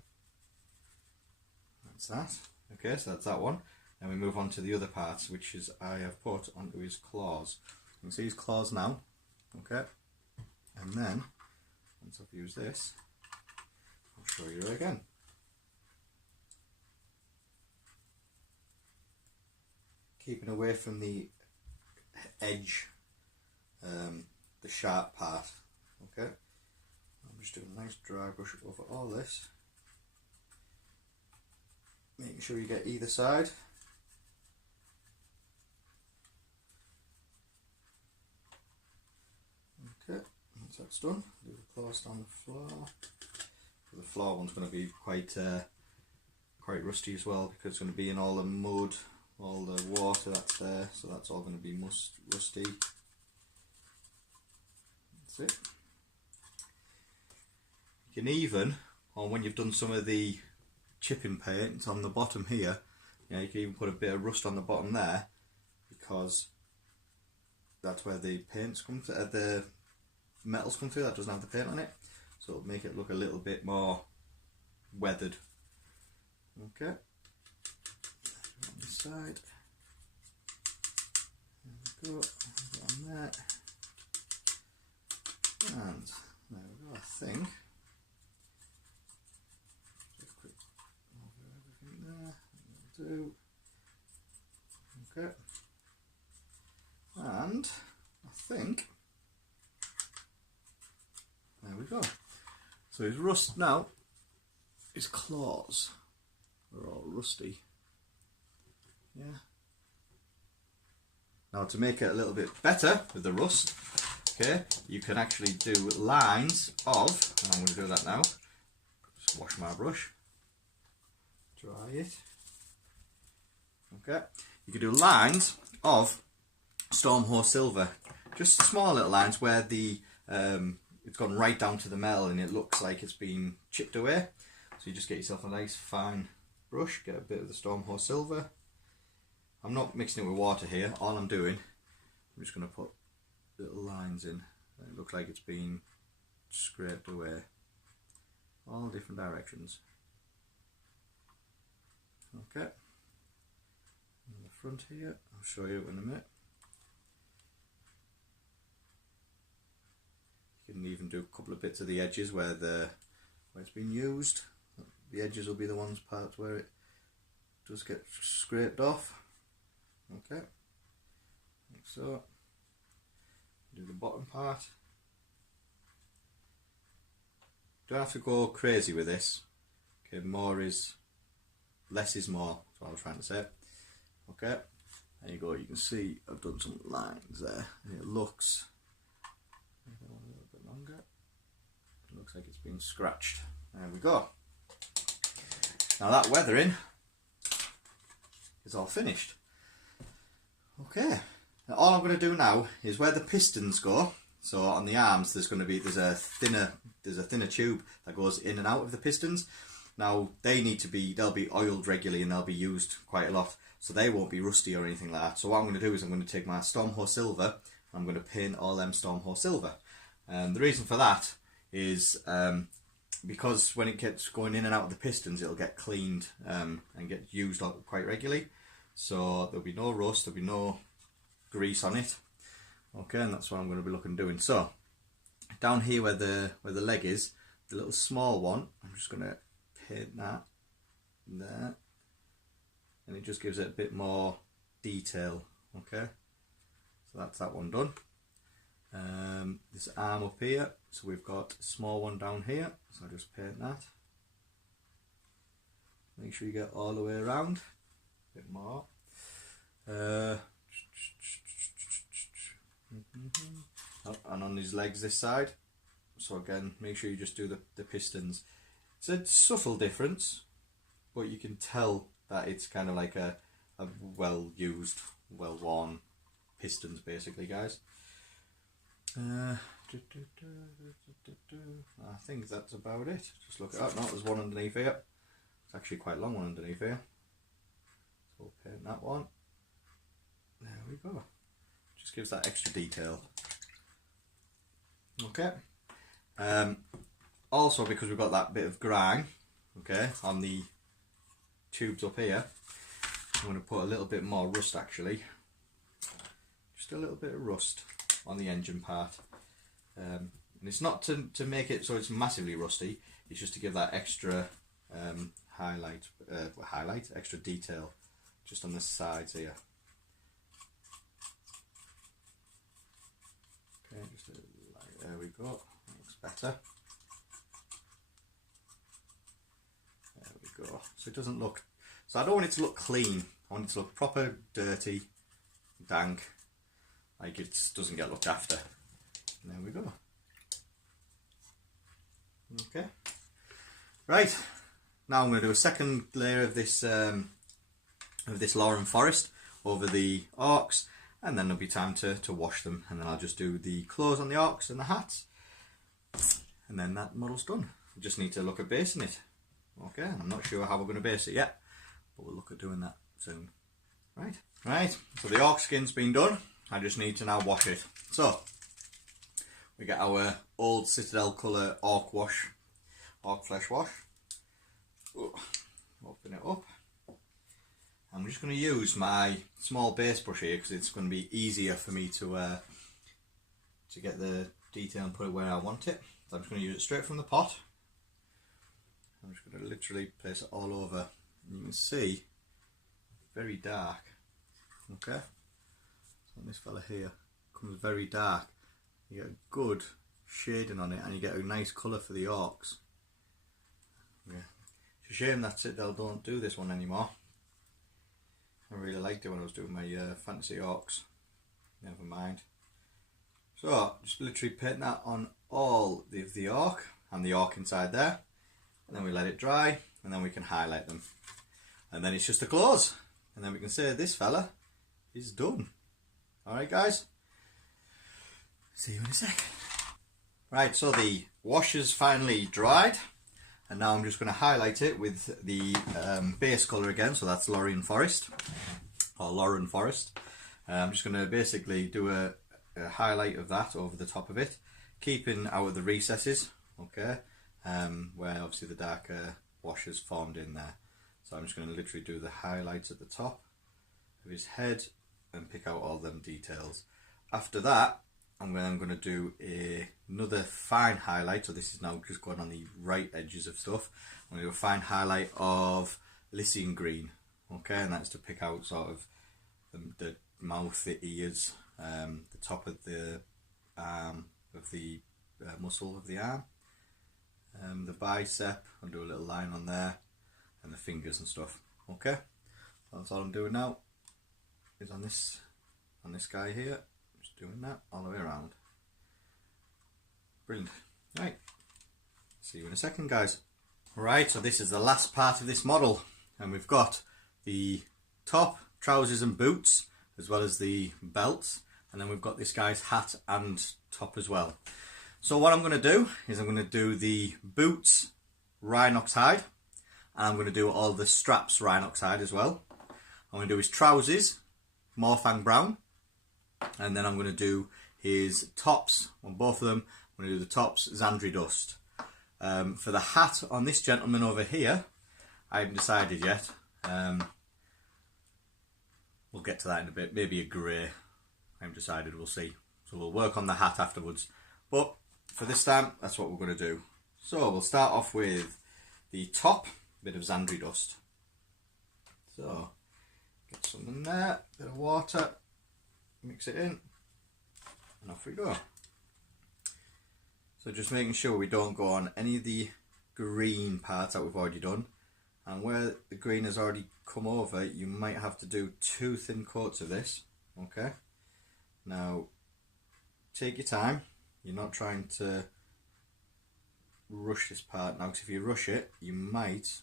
that's that. Okay, so that's that one. Then we move on to the other parts, which is I have put onto his claws. You can see his claws now. Okay, and then once I've used this, I'll show you again. Keeping away from the edge, the sharp part. Okay, I'm just doing a nice dry brush over all this, making sure you get either side. Okay, once that's done, do the claws down the floor. The floor one's going to be quite rusty as well, because it's going to be in all the mud, all the water that's there, so that's all going to be rusty. That's it. You can even, or when you've done some of the chipping paint on the bottom here, you can even put a bit of rust on the bottom there, because that's where the paints come to, the metals come through. That doesn't have the paint on it, so it'll make it look a little bit more weathered. Okay, on this side. There we go. On there. And there we go. I think. Just quick over everything there. That'll do. Okay. And I think there we go. So his rust now, his claws are all rusty. Yeah. Now to make it a little bit better with the rust, okay, you can actually do lines of, and I'm going to do that now. Just wash my brush, dry it. Okay, you can do lines of Stormhorse silver, just small little lines where the it's gone right down to the metal and it looks like it's been chipped away. So you just get yourself a nice fine brush, get a bit of the Stormhorse silver. I'm not mixing it with water here. All I'm doing, I'm just going to put little lines in. It looks like it's been scraped away, all different directions. Okay. On the front here, I'll show you in a minute. You can even do a couple of bits of the edges where it's been used. The edges will be the parts where it does get scraped off. Okay, like so. Do the bottom part. Don't have to go crazy with this. Okay, less is more. That's what I was trying to say. Okay, there you go. You can see I've done some lines there, and it looks a little bit longer. It looks like it's been scratched. There we go. Now that weathering is all finished. Okay. Now all I'm going to do now is where the pistons go. So on the arms, there's a thinner tube that goes in and out of the pistons. Now they'll be oiled regularly and they'll be used quite a lot, so they won't be rusty or anything like that. So what I'm going to do is I'm going to take my Stormhorse silver and I'm going to paint all them Stormhorse silver. And the reason for that is because when it gets going in and out of the pistons, it'll get cleaned and get used quite regularly. So there'll be no rust, there'll be no grease on it. Okay, and that's what I'm going to be looking doing. So down here where the leg is, the little small one, I'm just going to paint that there, and it just gives it a bit more detail. Okay, so that's that one done. This arm up here, so we've got a small one down here, so I'll just paint that. Make sure you get all the way around, a bit more. And on his legs this side, so again, make sure you just do the pistons. It's a subtle difference, but you can tell that it's kind of like a well used, well worn pistons basically, guys. I think that's about it. Just look it up. No, there's one underneath here. It's actually quite a long one underneath here. So we'll paint that one. There we go. Just gives that extra detail. Okay. Also, because we've got that bit of grime, okay, on the tubes up here, I'm going to put a little bit more rust actually. Just a little bit of rust on the engine part. And it's not to make it so it's massively rusty, it's just to give that extra extra detail just on the sides here. Okay, there we go, that looks better. There we go. So it doesn't look, so I don't want it to look clean, I want it to look proper dirty, dank, like it doesn't get looked after. There we go. Okay. Right, now I'm going to do a second layer of this Lauren Forest over the orcs, and then there'll be time to wash them, and then I'll just do the clothes on the orcs and the hats, and then that model's done. We just need to look at basing it. Okay, I'm not sure how we're going to base it yet, but we'll look at doing that soon. Right, so the orc skin's been done. I just need to now wash it. So we get our old Citadel colour orc flesh wash. Ooh, open it up. I'm just going to use my small base brush here because it's going to be easier for me to get the detail and put it where I want it. So I'm just going to use it straight from the pot. I'm just going to literally place it all over. And you can see, very dark. Okay, so on this fella here, comes very dark. You get a good shading on it, and you get a nice colour for the orcs. Yeah, it's a shame that Citadel don't do this one anymore. I really liked it when I was doing my fantasy orcs. Never mind. So just literally paint that on all of the orc and the orc inside there, and then we let it dry, and then we can highlight them, and then it's just a close, and then we can say this fella is done. Alright guys, see you in a sec. Right, so the wash is finally dried, and now I'm just going to highlight it with the base colour again, so that's Lorien Forest, or Lauren Forest. I'm just going to basically do a highlight of that over the top of it, keeping out of the recesses, okay, where obviously the darker wash has formed in there. So I'm just going to literally do the highlights at the top of his head and pick out all them details. After that, I'm going to do another fine highlight. So this is now just going on the right edges of stuff. I'm going to do a fine highlight of Lycian green, okay, and that's to pick out sort of the mouth, the ears, the top of the arm, of the muscle of the arm, the bicep. I'll do a little line on there, and the fingers and stuff. Okay, that's all I'm doing now. Is on this guy here. Just doing that all the way around. Brilliant. Right, see you in a second, guys. Right, so this is the last part of this model, and we've got the top, trousers and boots, as well as the belts, and then we've got this guy's hat and top as well. So what I'm going to do is I'm going to do the boots Rhinox hide, and I'm going to do all the straps Rhinox hide as well. I'm going to do his trousers Morfang brown, and then I'm going to do his tops on both of them. I'm going to do the tops Xandri dust. For the hat on this gentleman over here, I haven't decided yet. We'll get to that in a bit. Maybe a grey. I haven't decided. We'll see. So we'll work on the hat afterwards. But for this time, that's what we're going to do. So we'll start off with the top, bit of Xandri dust. So get some in there, bit of water, mix it in, and off we go. So just making sure we don't go on any of the green parts that we've already done, and where the green has already come over, you might have to do 2 thin coats of this. Okay, now take your time. You're not trying to rush this part now, because if you rush it, you might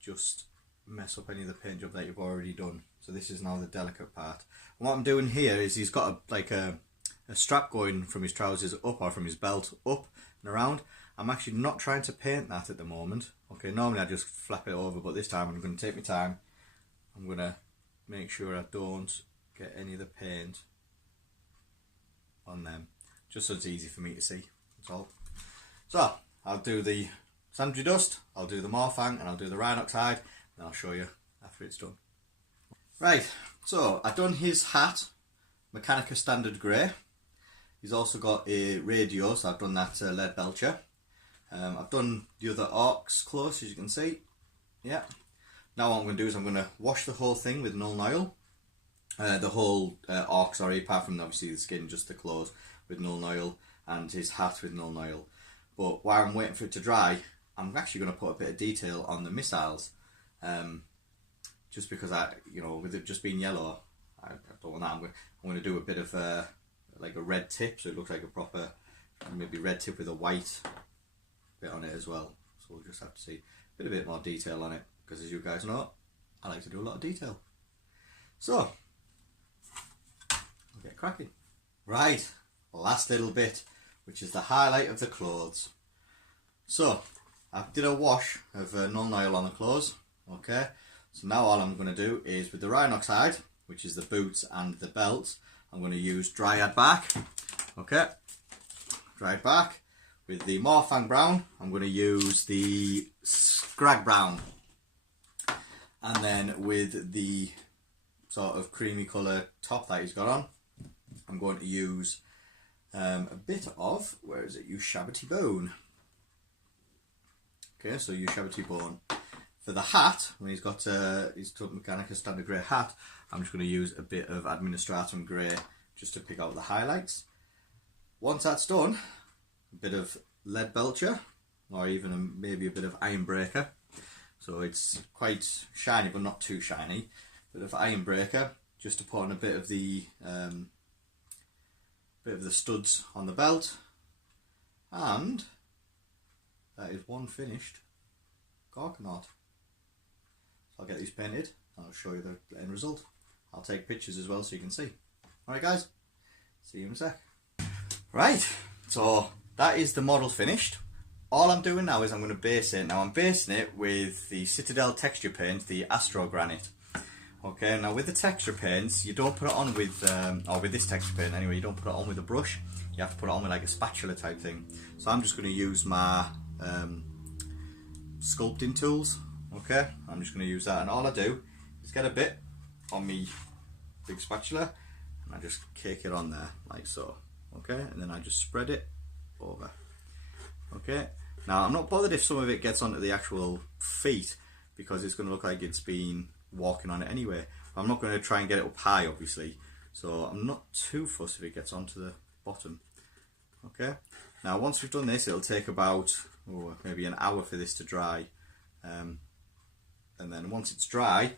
just mess up any of the paint job that you've already done. So this is now the delicate part. And what I'm doing here is he's got a strap going from his trousers up, or from his belt up and around. I'm actually not trying to paint that at the moment. Okay, normally I just flap it over, but this time I'm going to take my time. I'm going to make sure I don't get any of the paint on them, just so it's easy for me to see. That's all. So I'll do the Xandri dust, I'll do the Morfang, and I'll do the Rhinox hide, and I'll show you after it's done. Right, so I've done his hat, Mechanica Standard Grey. He's also got a radio, so I've done that lead belcher. I've done the other orcs close, as you can see. Yeah. Now what I'm going to do is I'm going to wash the whole thing with Nuln Oil. The whole orc, sorry, apart from obviously the skin, just the clothes, with Nuln Oil, and his hat with Nuln Oil. But while I'm waiting for it to dry, I'm actually going to put a bit of detail on the missiles. Just because with it just being yellow, I don't want that. I'm going to do a bit of like a red tip, so it looks like a proper, maybe red tip with a white bit on it as well. So we'll just have to see a bit more detail on it, because as you guys know, I like to do a lot of detail. So I'll get cracking. Right, last little bit, which is the highlight of the clothes. So I did a wash of Nuln Oil on the clothes. Okay, so now all I'm going to do is with the Rhinox hide, which is the boots and the belt, I'm going to use Dryad Bark. Okay, Dryad Bark. With the Morfang Brown, I'm going to use the Scrag Brown. And then with the sort of creamy colour top that he's got on, I'm going to use a bit of, where is it, Ushabti Bone. Okay, so Ushabti Bone. For the hat, when he's got his Tut Mechanicus Standard Grey hat, I'm just going to use a bit of Administratum Grey just to pick out the highlights. Once that's done, a bit of Lead Belcher, or even maybe a bit of Iron Breaker. So it's quite shiny, but not too shiny. Bit of Iron Breaker, just to put on a bit of the studs on the belt, and that is one finished Gorkanaut. So I'll get these painted and I'll show you the end result. I'll take pictures as well so you can see. Alright guys, see you in a sec. Right, so that is the model finished. All I'm doing now is I'm going to base it. Now I'm basing it with the Citadel texture paint, the Astro Granite. Okay, now with the texture paints, you don't put it on with, or with this texture paint anyway, you don't put it on with a brush. You have to put it on with like a spatula type thing. So I'm just going to use my sculpting tools. Okay, I'm just going to use that, and all I do is get a bit on me big spatula and I just cake it on there like so. Okay, and then I just spread it over. Okay, now I'm not bothered if some of it gets onto the actual feet, because it's going to look like it's been walking on it anyway. I'm not going to try and get it up high obviously, so I'm not too fussed if it gets onto the bottom. Okay, now once we've done this, it'll take about maybe an hour for this to dry, and then once it's dry,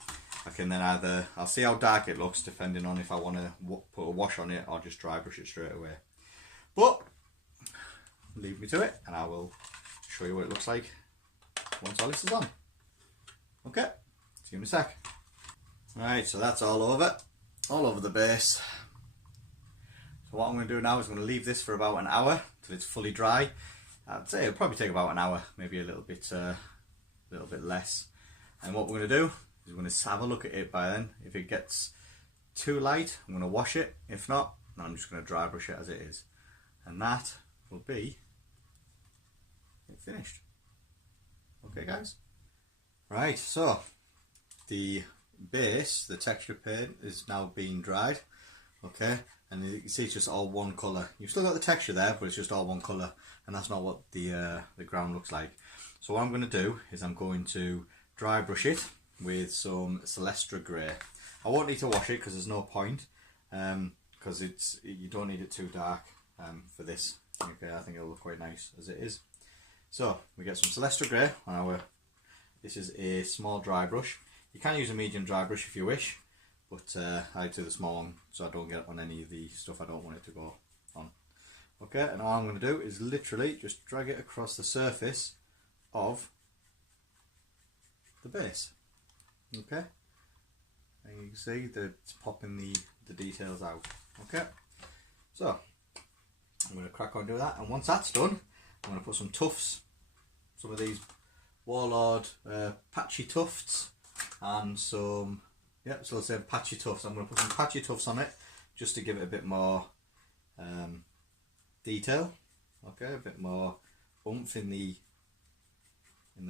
I can then either, I'll see how dark it looks depending on if I want to put a wash on it or just dry brush it straight away. But leave me to it and I will show you what it looks like once all this is on. Okay, see you in a sec. Right, so that's all over the base. So what I'm going to do now is I'm going to leave this for about an hour till it's fully dry. I'd say it'll probably take about an hour, maybe a little bit less. And what we're going to do is we're going to have a look at it by then. If it gets too light, I'm going to wash it. If not, I'm just going to dry brush it as it is. And that will be it finished. Okay guys? Right, so the base, the texture paint is now being dried. Okay, and you can see it's just all one colour. You've still got the texture there, but it's just all one colour, and that's not what the ground looks like. So what I'm going to do is I'm going to dry brush it with some Celestra Grey. I won't need to wash it because there's no point, because you don't need it too dark for this. Okay, I think it'll look quite nice as it is. So we get some Celestra Grey on our. This is a small dry brush. You can use a medium dry brush if you wish, but I do the small one so I don't get on any of the stuff I don't want it to go on. Okay, and all I'm going to do is literally just drag it across the surface of the base. Okay, and you can see that it's popping the details out. Okay, so I'm going to crack on and do that, and once that's done, I'm going to put some tufts, some of these Warlord patchy tufts, and some, yeah, so let's say patchy tufts. I'm going to put some patchy tufts on it just to give it a bit more detail. Okay, a bit more oomph in the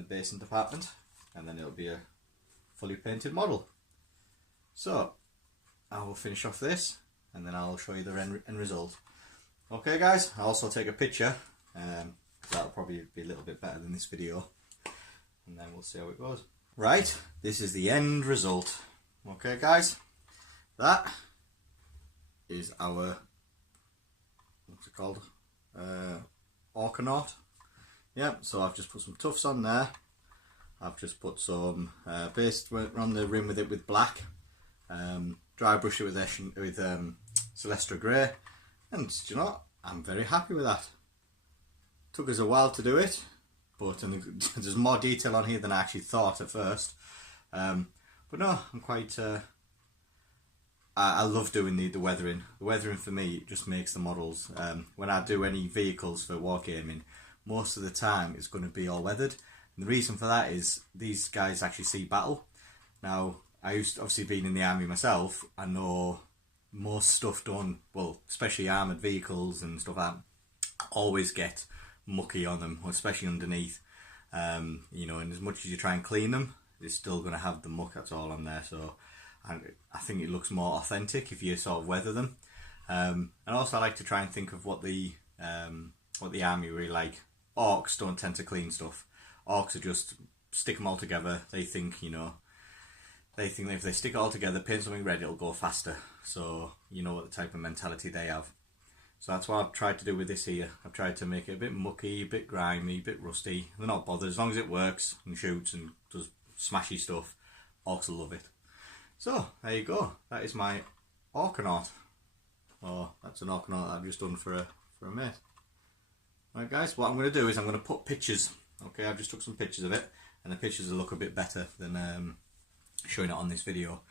basin department, and then it'll be a fully painted model. So I will finish off this and then I'll show you the end result. Okay guys, I'll also take a picture, that'll probably be a little bit better than this video, and then we'll see how it goes. Right, this is the end result. Okay guys, that is our, what's it called, Orkanaut. Yeah, so I've just put some tufts on there. I've just put some base around the rim with it with black, dry brush it with Celestra Grey, and do you know what? I'm very happy with that. Took us a while to do it, but there's more detail on here than I actually thought at first. But no, I'm quite. I love doing the weathering. The weathering for me just makes the models. When I do any vehicles for wargaming, most of the time it's going to be all weathered. And the reason for that is these guys actually see battle. Now, I used to, obviously being in the army myself, I know most stuff done, well, especially armoured vehicles and stuff like that, always get mucky on them, especially underneath. You know, and as much as you try and clean them, it's still going to have the muck that's all on there. So I think it looks more authentic if you sort of weather them. And also I like to try and think of what the army really like. Orcs don't tend to clean stuff. Orcs are just stick them all together. They think, you know, they think that if they stick it all together, paint something red, it'll go faster. So you know what the type of mentality they have. So that's what I've tried to do with this here. I've tried to make it a bit mucky, a bit grimy, a bit rusty. They're not bothered as long as it works and shoots and does smashy stuff. Orcs will love it. So there you go. That is my Orkanaut. Oh, that's an Orkanaut that I've just done for a mate. Right guys, what I'm going to do is I'm going to put pictures. Okay, I've just took some pictures of it, and the pictures will look a bit better than showing it on this video.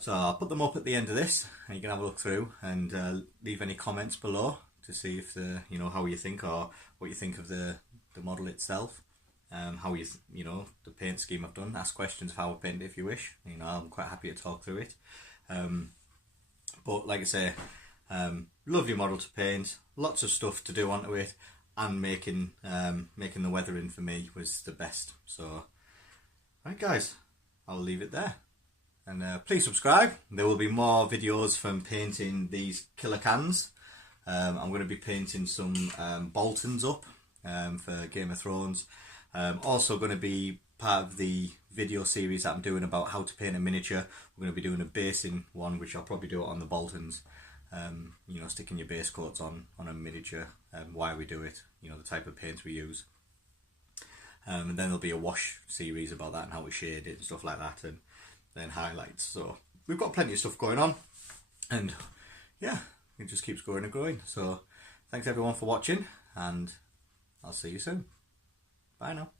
So I'll put them up at the end of this, and you can have a look through and leave any comments below to see if you know, how you think or what you think of the model itself. How you know, the paint scheme I've done. Ask questions of how I painted it if you wish. You know, I'm quite happy to talk through it. But like I say, lovely model to paint. Lots of stuff to do onto it, and making the weathering for me was the best. So, right guys, I'll leave it there. And please subscribe. There will be more videos from painting these killer cans. I'm going to be painting some Boltons up for Game of Thrones. Also going to be part of the video series that I'm doing about how to paint a miniature. We're going to be doing a basing one, which I'll probably do it on the Boltons. You know, sticking your base coats on a miniature, why we do it, you know, the type of paints we use. And then there'll be a wash series about that and how we shade it and stuff like that, and then highlights. So we've got plenty of stuff going on, and yeah, it just keeps growing and growing. So thanks everyone for watching, and I'll see you soon. Bye now.